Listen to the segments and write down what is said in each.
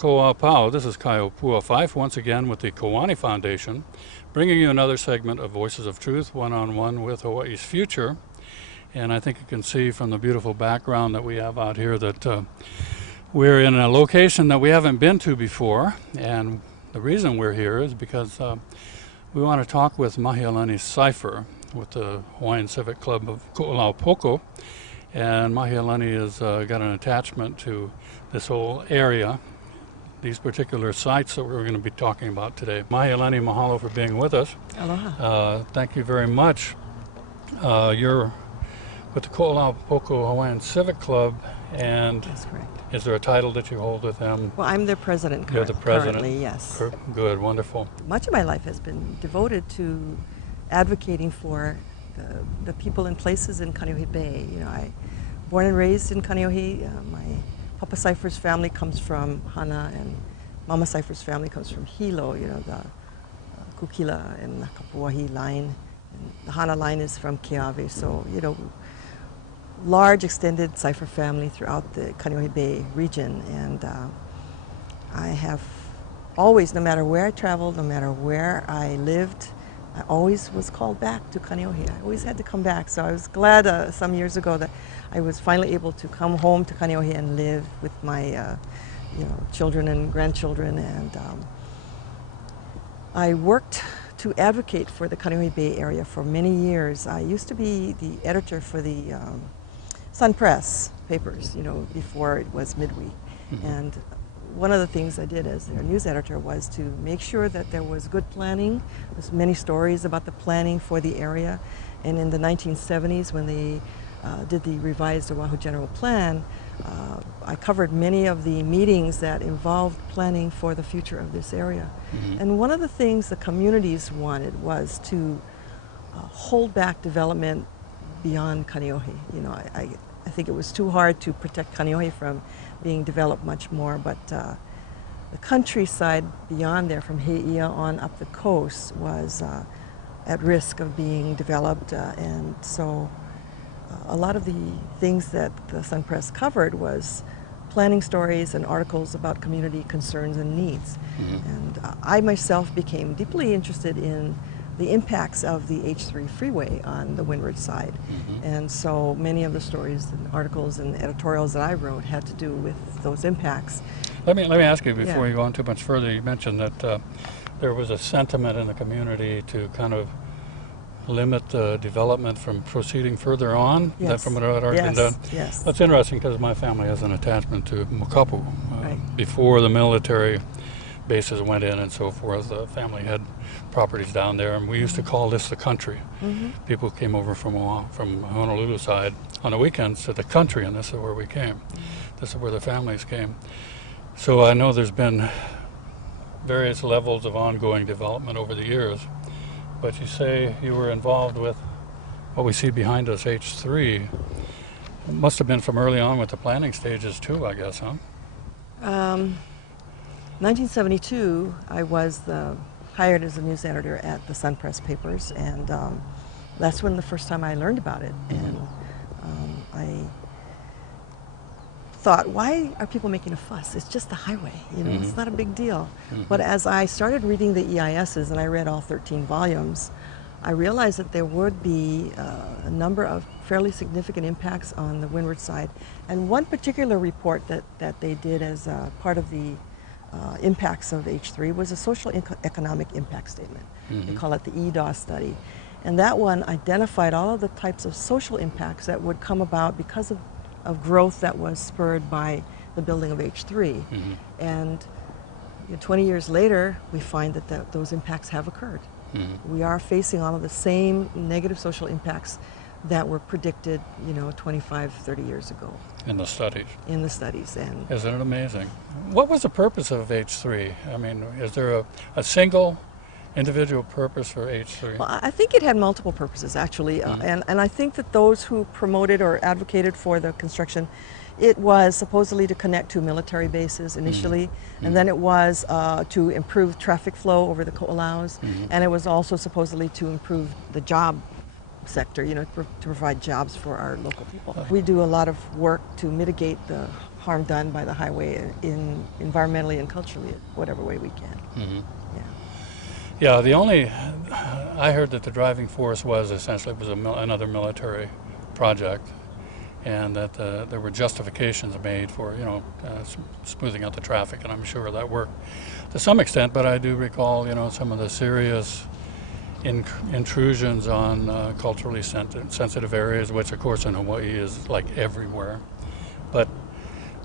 Ko'apau. This is Kaiopua Fife once again with the Kiwani Foundation, bringing you another segment of Voices of Truth, one-on-one with Hawaii's future. And I think you can see from the beautiful background that we have out here that we're in a location that we haven't been to before. And the reason we're here is because we want to talk with Mahealani Cypher with the Hawaiian Civic Club of Ko'olaupoko. And Mahealani has got an attachment to this whole area, these particular sites that we're going to be talking about today. Mahealani, mahalo for being with us. Aloha. Thank you very much. You're with the Ko'olaupoko Hawaiian Civic Club, and That's correct. Is there a title that you hold with them? Well, I'm their president. You're the president? Currently, yes. Good, wonderful. Much of my life has been devoted to advocating for the people and places in Kaneohe Bay. You know, I born and raised in Kaneohe. My Papa Cypher's family comes from Hana, and Mama Cypher's family comes from Hilo, you know, the Kukila and Nakapuahi line. And the Hana line is from Keawe, so, you know, large extended Cypher family throughout the Kaneohe Bay region. And I have always, no matter where I traveled, no matter where I lived, I always was called back to Kaneohe. I always had to come back. So I was glad some years ago that I was finally able to come home to Kaneohe and live with my you know, children and grandchildren. And I worked to advocate for the Kaneohe Bay area for many years. I used to be the editor for the Sun Press papers, you know, before it was midweek. Mm-hmm. And one of the things I did as their news editor was to make sure that there was good planning. There's many stories about the planning for the area. And in the 1970s, when they did the revised Oahu General Plan, I covered many of the meetings that involved planning for the future of this area. Mm-hmm. And one of the things the communities wanted was to hold back development beyond Kaneohe. You know, I think it was too hard to protect Kaneohe from being developed much more, but the countryside beyond there, from Heia on up the coast, was at risk of being developed, and so a lot of the things that the Sun Press covered was planning stories and articles about community concerns and needs. Mm-hmm. And I myself became deeply interested in the impacts of the H3 freeway on the windward side. Mm-hmm. And so many of the stories and articles and editorials that I wrote had to do with those impacts. Let me ask you before you go on too much further. You mentioned that there was a sentiment in the community to kind of limit the development from proceeding further on. Yes. That from what had already been done. Yes. That's interesting because my family has an attachment to Mokapu. Right. Before the military bases went in and so forth, the family had properties down there, and we used to call this the country. Mm-hmm. People came over from Honolulu side on the weekends to the country, and this is where we came. Mm-hmm. This is where the families came. So I know there's been various levels of ongoing development over the years, but you say you were involved with what we see behind us, H3. It must have been from early on with the planning stages too, I guess, huh? 1972, I was hired as a news editor at the Sun Press papers, and that's when the first time I learned about it. And I thought, why are people making a fuss? It's just a highway, you know, it's not a big deal. Mm-hmm. But as I started reading the EISs, and I read all 13 volumes, I realized that there would be a number of fairly significant impacts on the windward side. And one particular report that they did as part of the impacts of H3 was a social economic impact statement. Mm-hmm. They call it the EDOS study. And that one identified all of the types of social impacts that would come about because of growth that was spurred by the building of H3. Mm-hmm. And 20 years later, we find that those impacts have occurred. Mm-hmm. We are facing all of the same negative social impacts that were predicted, 25, 30 years ago. In the studies. In the studies. And isn't it amazing? What was the purpose of H3? I mean, is there a single individual purpose for H3? Well, I think it had multiple purposes, actually. Mm-hmm. And I think that those who promoted or advocated for the construction, it was supposedly to connect to military bases initially, mm-hmm. and then it was to improve traffic flow over the Ko'olaus, mm-hmm. and it was also supposedly to improve the job sector, to provide jobs for our local people. We do a lot of work to mitigate the harm done by the highway in environmentally and culturally, whatever way we can. Mm-hmm. Yeah. Yeah, I heard that the driving force was essentially another military project, and that there were justifications made for, smoothing out the traffic, and I'm sure that worked to some extent, but I do recall, some of the serious intrusions on culturally sensitive areas, which of course in Hawaii is like everywhere. But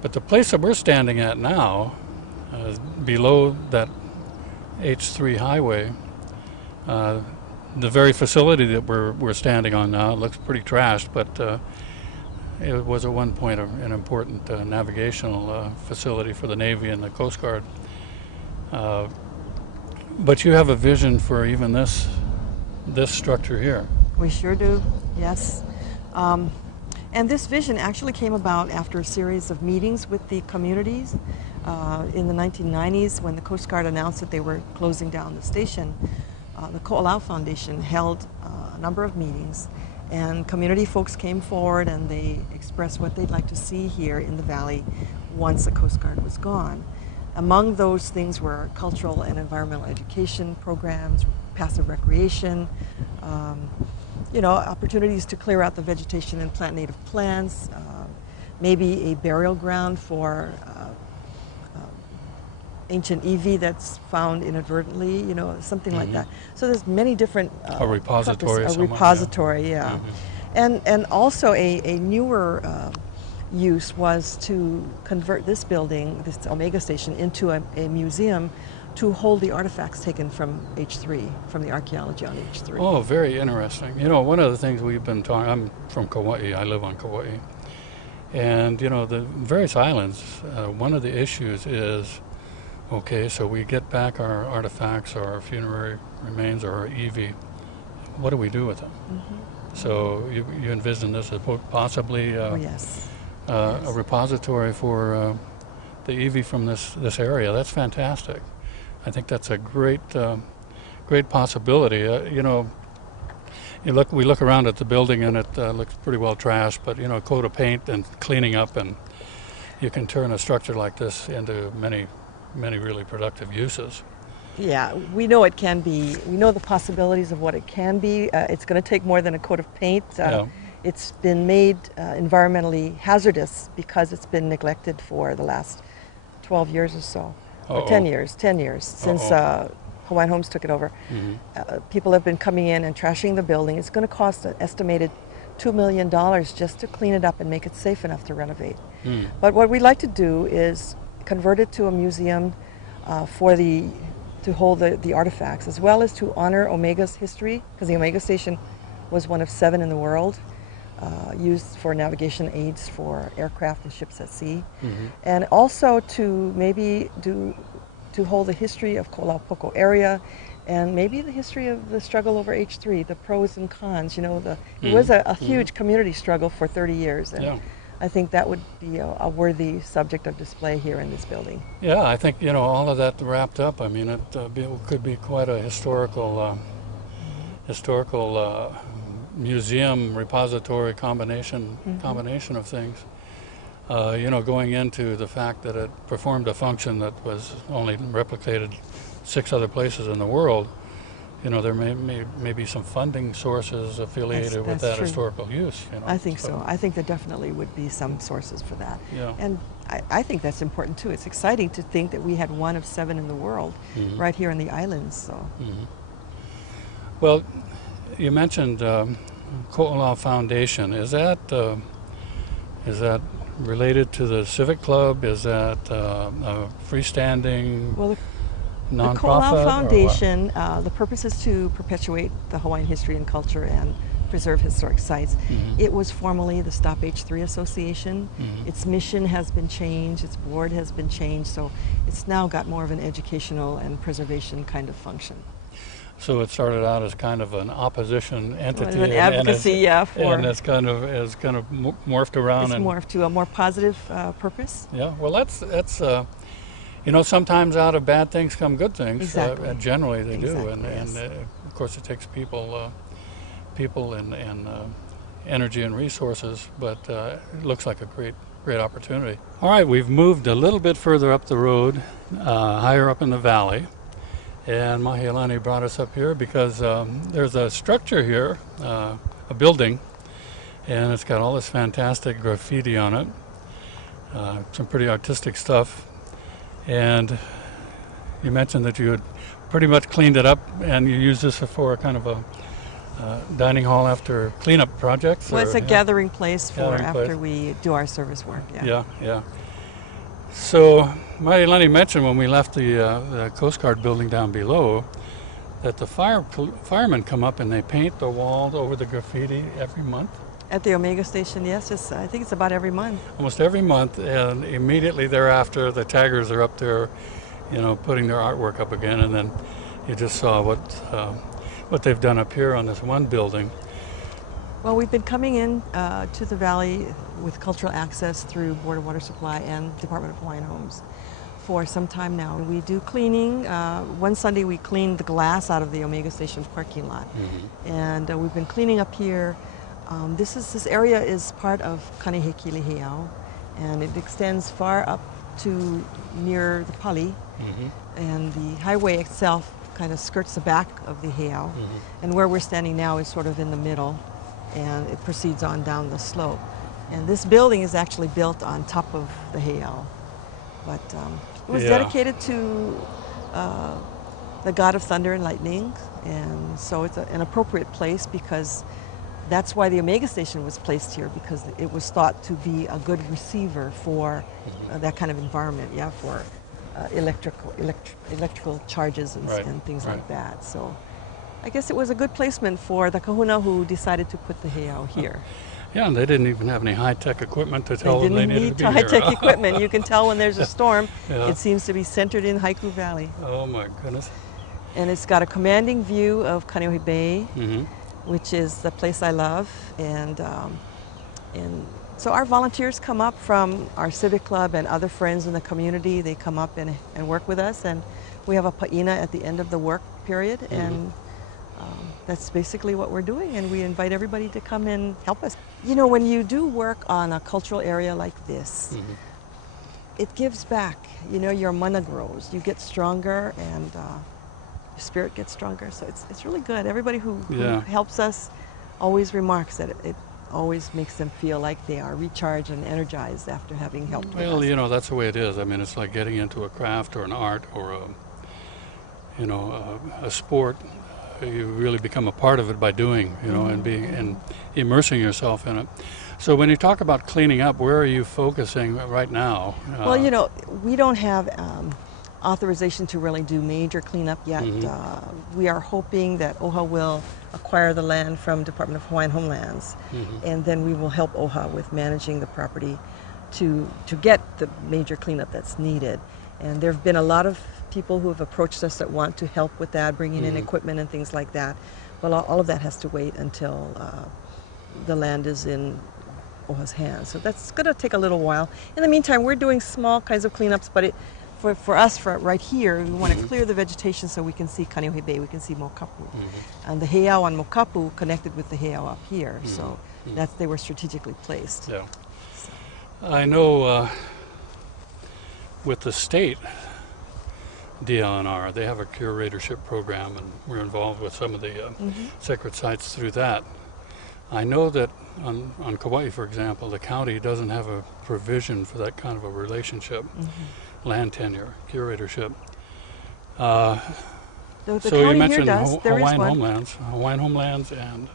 the place that we're standing at now, below that H3 highway, the very facility that we're standing on now, it looks pretty trashed, but it was at one point an important navigational facility for the Navy and the Coast Guard. But you have a vision for even this structure here. We sure do, yes. And this vision actually came about after a series of meetings with the communities. In the 1990s, when the Coast Guard announced that they were closing down the station, the Ko'olau Foundation held a number of meetings, and community folks came forward and they expressed what they'd like to see here in the valley once the Coast Guard was gone. Among those things were cultural and environmental education programs, passive recreation, opportunities to clear out the vegetation and plant native plants, maybe a burial ground for ancient EV that's found inadvertently, something like that. So there's many different a repository. A repository, yeah. And also a newer use was to convert this building, this Omega station, into a museum to hold the artifacts taken from H3, from the archaeology on H3. Oh, very interesting. One of the things we've been talking, I'm from Kauai, I live on Kauai, and the various islands, one of the issues is, okay, so we get back our artifacts, or our funerary remains, or our EV, what do we do with them? So you envision this as possibly yes. A repository for the EV from this area. That's fantastic. I think that's a great possibility. We look around at the building and it looks pretty well trashed, but a coat of paint and cleaning up, and you can turn a structure like this into many really productive uses. Yeah, we know it can be. We know the possibilities of what it can be. It's going to take more than a coat of paint. It's been made environmentally hazardous because it's been neglected for the last 12 years or so. Or 10 years since Hawaiian Homes took it over. People have been coming in and trashing the building. It's going to cost an estimated $2 million just to clean it up and make it safe enough to renovate. But what we'd like to do is convert it to a museum to hold the artifacts, as well as to honor Omega's history, because the Omega station was one of 7 in the world, used for navigation aids for aircraft and ships at sea, and also to maybe to hold the history of Ko'olaupoko area, and maybe the history of the struggle over H3, the pros and cons. It was a huge community struggle for 30 years, and I think that would be a worthy subject of display here in this building. Yeah, I think all of that wrapped up. I mean, it could be quite a historical museum repository combination of things. Going into the fact that it performed a function that was only replicated 6 other places in the world, there may be some funding sources affiliated with that historical use. I think so. I think there definitely would be some sources for that. Yeah. And I think that's important too. It's exciting to think that we had 1 of 7 in the world right here in the islands. So. Well, you mentioned Ko'olau Foundation. Is that related to the Civic Club? Is that a freestanding nonprofit? The Ko'olau Foundation, the purpose is to perpetuate the Hawaiian history and culture and preserve historic sites. It was formerly the Stop H3 Association. Its mission has been changed, its board has been changed, so it's now got more of an educational and preservation kind of function. So it started out as kind of an opposition entity, an advocacy, and it's kind of morphed around. It's morphed to a more positive purpose. Yeah, well, that's sometimes out of bad things come good things. Exactly. And generally they do, Exactly, and of course it takes people and energy and resources. But it looks like a great opportunity. All right, we've moved a little bit further up the road, higher up in the valley. And Mahealani brought us up here because there's a structure here, a building, and it's got all this fantastic graffiti on it, some pretty artistic stuff. And you mentioned that you had pretty much cleaned it up, and you use this for a kind of a dining hall after cleanup projects? Well, it's a gathering place for gathering after place. we do our service work. Yeah. So, Mahealani mentioned when we left the Coast Guard building down below that the firemen come up and they paint the walls over the graffiti every month. At the Omega station, yes, I think it's about every month. Almost every month, and immediately thereafter, the taggers are up there, putting their artwork up again, and then you just saw what they've done up here on this one building. Well, we've been coming in to the valley with cultural access through Board of Water Supply and Department of Hawaiian Homes for some time now. We do cleaning. One Sunday we cleaned the glass out of the Omega Station parking lot. And we've been cleaning up here. This area is part of Kanehikileheau, and it extends far up to near the Pali. And the highway itself kind of skirts the back of the heiau. And where we're standing now is sort of in the middle, and it proceeds on down the slope. And this building is actually built on top of the heiau. But it was dedicated to the god of thunder and lightning, and so it's an appropriate place because that's why the Omega Station was placed here, because it was thought to be a good receiver for that kind of environment, for electrical charges and things like that. So I guess it was a good placement for the kahuna who decided to put the heiau here. Yeah, and they didn't even have any high-tech equipment to tell them they needed to be here. They didn't need high-tech equipment. You can tell when there's a storm. It seems to be centered in Haiku Valley. Oh my goodness. And it's got a commanding view of Kaneohe Bay, which is the place I love. And so our volunteers come up from our civic club and other friends in the community. They come up and work with us, and we have a paina at the end of the work period, and that's basically what we're doing, and we invite everybody to come and help us. When you do work on a cultural area like this, it gives back. Your mana grows, you get stronger, and your spirit gets stronger, so it's really good. Everybody who helps us always remarks that it always makes them feel like they are recharged and energized after having helped with us. Well, that's the way it is. I mean, it's like getting into a craft or an art or a sport. You really become a part of it by doing, and immersing yourself in it. So when you talk about cleaning up, where are you focusing right now? Well, we don't have authorization to really do major cleanup yet. We are hoping that OHA will acquire the land from Department of Hawaiian Homelands, and then we will help OHA with managing the property to get the major cleanup that's needed. And there have been a lot of people who have approached us that want to help with that, bringing in equipment and things like that. Well, all of that has to wait until the land is in OHA's hands. So that's going to take a little while. In the meantime, we're doing small kinds of cleanups, but for us, right here, we want to clear the vegetation so we can see Kaneohe Bay, we can see Mokapu. And the heiau on Mokapu connected with the heiau up here, so they were strategically placed. Yeah. I know with the state DLNR, they have a curatorship program, and we're involved with some of the sacred sites through that. I know that on Kauai, for example, the county doesn't have a provision for that kind of a relationship, land tenure, curatorship. The So you mentioned Hawaiian Homelands and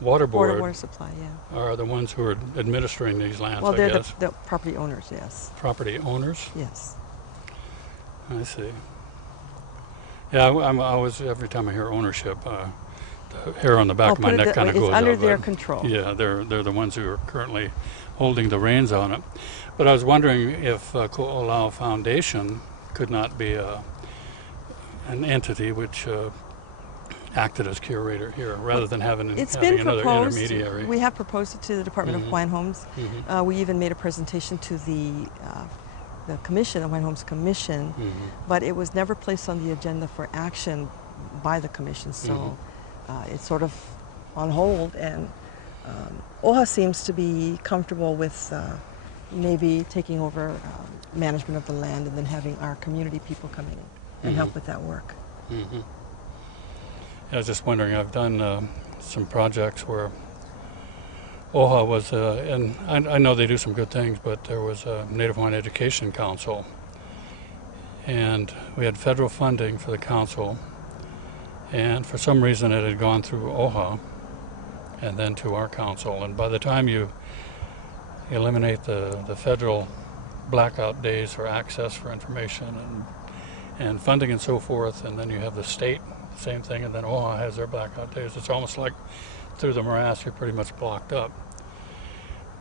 Water Board. Board of Water Supply, are the ones who are administering these lands, well, I they're guess. the property owners, yes. Property owners? Yes. I see. Yeah, I was, every time I hear ownership, the hair on the back of my neck kind of goes up. It's under their control. Yeah, they're the ones who are currently holding the reins on it. But I was wondering if Ko'olau Foundation could not be an entity which acted as curator here, rather than having another intermediary. We have proposed it to the Department of Hawaiian Homes. We even made a presentation to the commission, the Hawaiian Homes Commission, but it was never placed on the agenda for action by the commission, so it's sort of on hold, and OHA seems to be comfortable with maybe taking over management of the land and then having our community people come in and help with that work. Mm-hmm. I was just wondering, I've done some projects where OHA was, and I know they do some good things, but there was a Native Hawaiian Education Council, and we had federal funding for the council, and for some reason it had gone through OHA and then to our council, and by the time you eliminate the federal blackout days for access for information and funding and so forth, and then you have the state, same thing, and then OHA has their blackout days. It's almost like through the morass you're pretty much blocked up.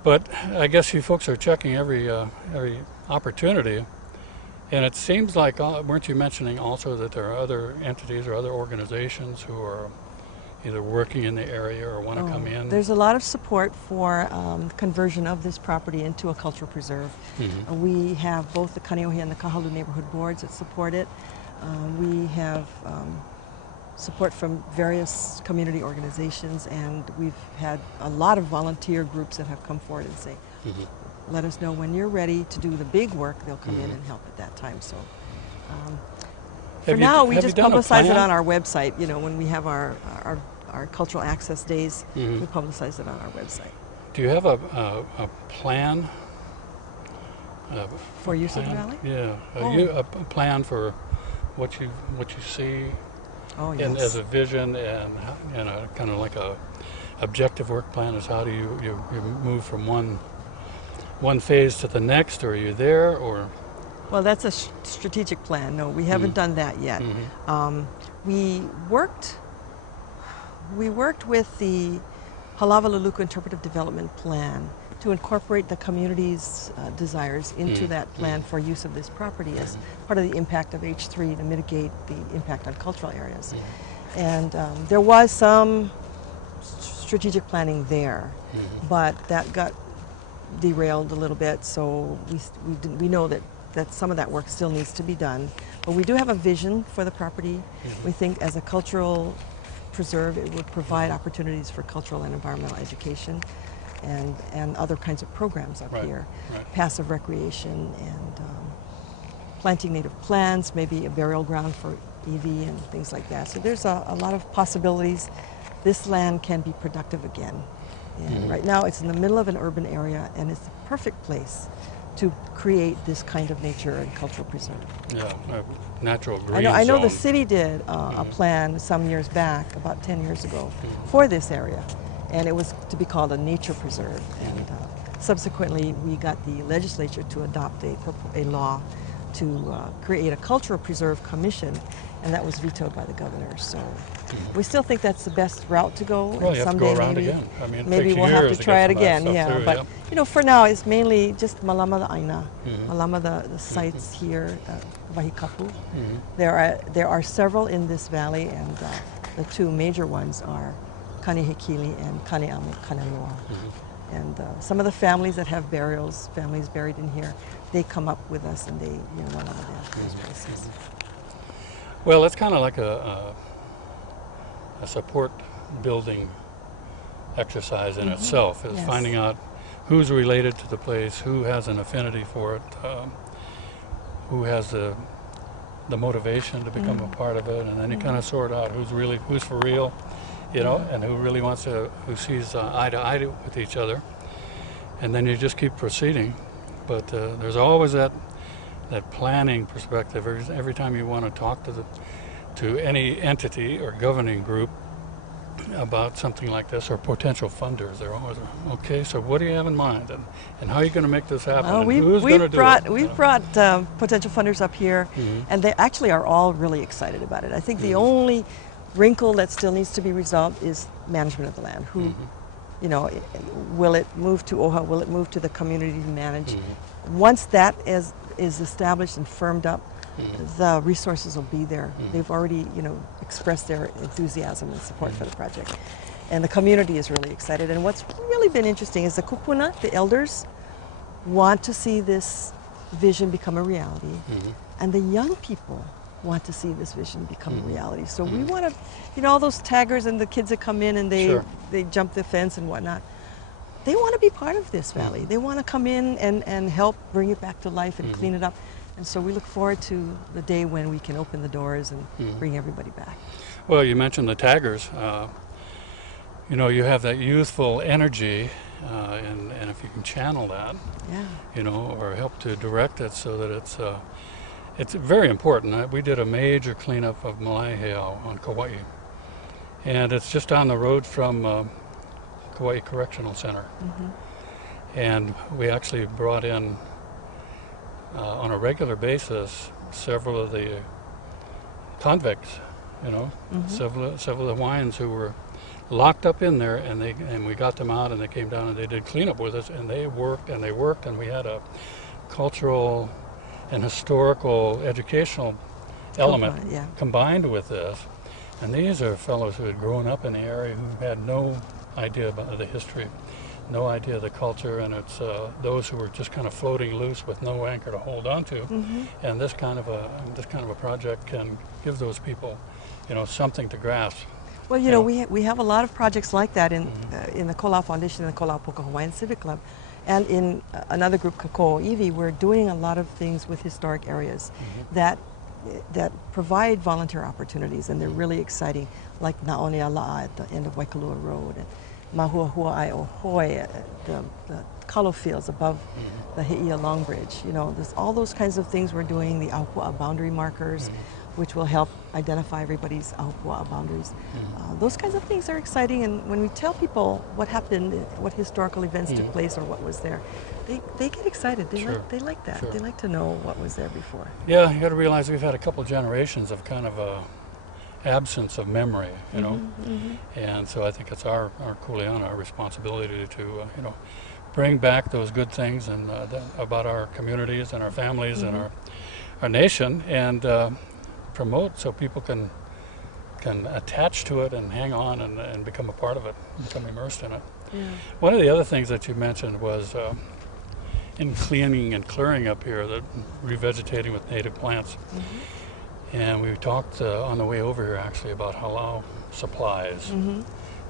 But I guess you folks are checking every opportunity, and it seems like, weren't you mentioning also that there are other entities or other organizations who are either working in the area or want to come in? There's a lot of support for conversion of this property into a cultural preserve. Mm-hmm. We have both the Kaneohe and the Kahalu neighborhood boards that support it. We have support from various community organizations, and we've had a lot of volunteer groups that have come forward and say, let us know when you're ready to do the big work. They'll come in and help at that time. So for now, we just publicize it on our website. You know, when we have our cultural access days, we publicize it on our website. Do you have a plan? For use of the valley? Yeah, a plan for what you see as a vision, and a kind of like a objective work plan is how do you move from one phase to the next, or are you there, or? Well, that's a strategic plan. No, we haven't done that yet. We worked with the Halavaluluku Interpretive Development Plan to incorporate the community's desires into that plan for use of this property as part of the impact of H3 to mitigate the impact on cultural areas. And there was some strategic planning there, but that got derailed a little bit, so we know that some of that work still needs to be done. But we do have a vision for the property. We think as a cultural preserve, it would provide opportunities for cultural and environmental education and other kinds of programs up here. Passive recreation and planting native plants, maybe a burial ground for EV and things like that. So there's a lot of possibilities. This land can be productive again. And right now it's in the middle of an urban area, and it's the perfect place to create this kind of nature and cultural preserve. Yeah, natural green I know the zone. city did a plan some years back, about 10 years ago, for this area, and it was to be called a nature preserve. And subsequently, we got the legislature to adopt a law to create a cultural preserve commission, and that was vetoed by the governor. So we still think that's the best route to go. Well, you have someday to go around maybe, again. I mean, it maybe takes we'll have years to try get it some of that again. stuff Yeah, through, but you know, for now it's mainly just Malama the Aina, Malama the sites here, Wahikapu. There are several in this valley, and the two major ones are Kanehekili and Kaneamu Kanelua. And some of the families that have families buried in here, they come up with us and they run over those places. Well, it's kind of like a support building exercise in itself, is finding out who's related to the place, who has an affinity for it, who has the motivation to become a part of it, and then you kind of sort out who's for real, and who really who sees eye to eye with each other, and then you just keep proceeding. But there's always that planning perspective. Every time you want to talk to any entity or governing group about something like this, or potential funders, they're always, okay, so what do you have in mind, and how are you going to make this happen, and who's going to do it? We've brought potential funders up here, and they actually are all really excited about it. I think the only wrinkle that still needs to be resolved is management of the land. Who, will it move to OHA? Will it move to the community to manage? Once that is established and firmed up, the resources will be there. They've already, expressed their enthusiasm and support for the project. And the community is really excited. And what's really been interesting is the kupuna, the elders, want to see this vision become a reality. And the young people want to see this vision become a reality. So we want to, all those taggers and the kids that come in and they jump the fence and whatnot, they want to be part of this valley. They want to come in and help bring it back to life and clean it up. And so we look forward to the day when we can open the doors and bring everybody back. Well, you mentioned the taggers. You know, you have that youthful energy, and if you can channel that, you know, or help to direct it so that it's very important. We did a major cleanup of Mahealani on Kauai, and it's just down the road from Kauai Correctional Center. And we actually brought in, on a regular basis, several of the convicts, you know, several of the Hawaiians who were locked up in there, and we got them out, and they came down and they did cleanup with us, and they worked, and we had a cultural and historical educational element combined with this. And these are fellows who had grown up in the area who had no idea about the history, no idea of the culture, and it's those who were just kind of floating loose with no anchor to hold on to. And this kind of a project can give those people, you know, something to grasp. Well, you know, we have a lot of projects like that in the Kolau Foundation and the Kolau Poka Hawaiian Civic Club. And in another group, Kakō Iwi, we're doing a lot of things with historic areas that provide volunteer opportunities, and they're really exciting, like Naʻoneala'a at the end of Waikalua Road, and Mahuahua ai Ohoi, the kalo fields above the He'ia Long Bridge. You know, there's all those kinds of things we're doing, the Ahupua'a boundary markers, which will help identify everybody's Ahupua'a boundaries. Those kinds of things are exciting, and when we tell people what happened, what historical events took place or what was there, they get excited. They like that. They like to know what was there before. Yeah, you got to realize we've had a couple generations of kind of a absence of memory, you know, and so I think it's our kuleana, our responsibility to you know, bring back those good things and about our communities and our families and our nation, and promote so people can attach to it and hang on and become a part of it, become immersed in it. One of the other things that you mentioned was in cleaning and clearing up here, the revegetating with native plants. And we talked on the way over here actually about halau supplies.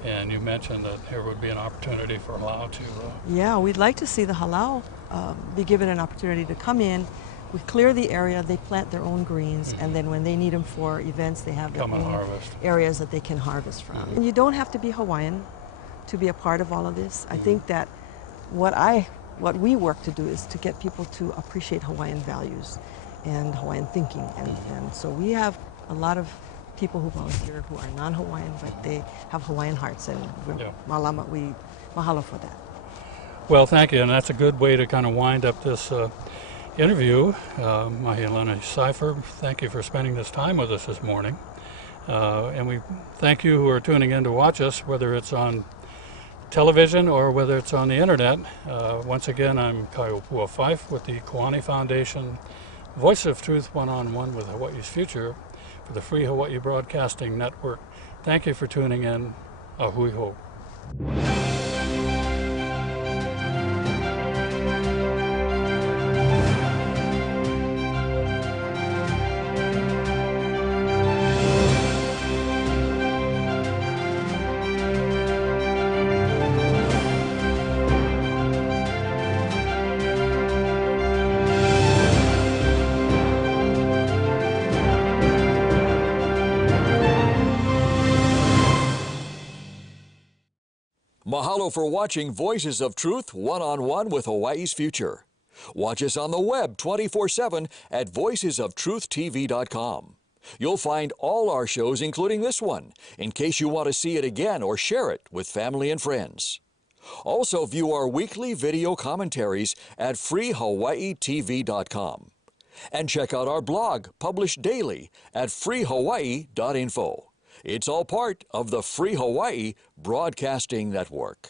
And you mentioned that there would be an opportunity for halau to... Yeah, we'd like to see the halau be given an opportunity to come in. We clear the area, they plant their own greens, and then when they need them for events, they have their own areas that they can harvest from. And you don't have to be Hawaiian to be a part of all of this. I think that what we work to do is to get people to appreciate Hawaiian values and Hawaiian thinking. And so we have a lot of people who volunteer who are non-Hawaiian, but they have Hawaiian hearts, and we mahalo for that. Well, thank you, and that's a good way to kind of wind up this interview. Mahealani Cypher, thank you for spending this time with us this morning. And we thank you who are tuning in to watch us, whether it's on television or whether it's on the internet. Once again, I'm Kaiopua Fife with the Kawane Foundation, Voice of Truth One-on-One with Hawaii's Future for the Free Hawaii Broadcasting Network. Thank you for tuning in. Ahui ho. Mahalo for watching Voices of Truth One-on-One with Hawaii's Future. Watch us on the web 24/7 at voicesoftruthtv.com. You'll find all our shows, including this one, in case you want to see it again or share it with family and friends. Also view our weekly video commentaries at freehawaiitv.com. And check out our blog, published daily, at freehawaii.info. It's all part of the Free Hawaii Broadcasting Network.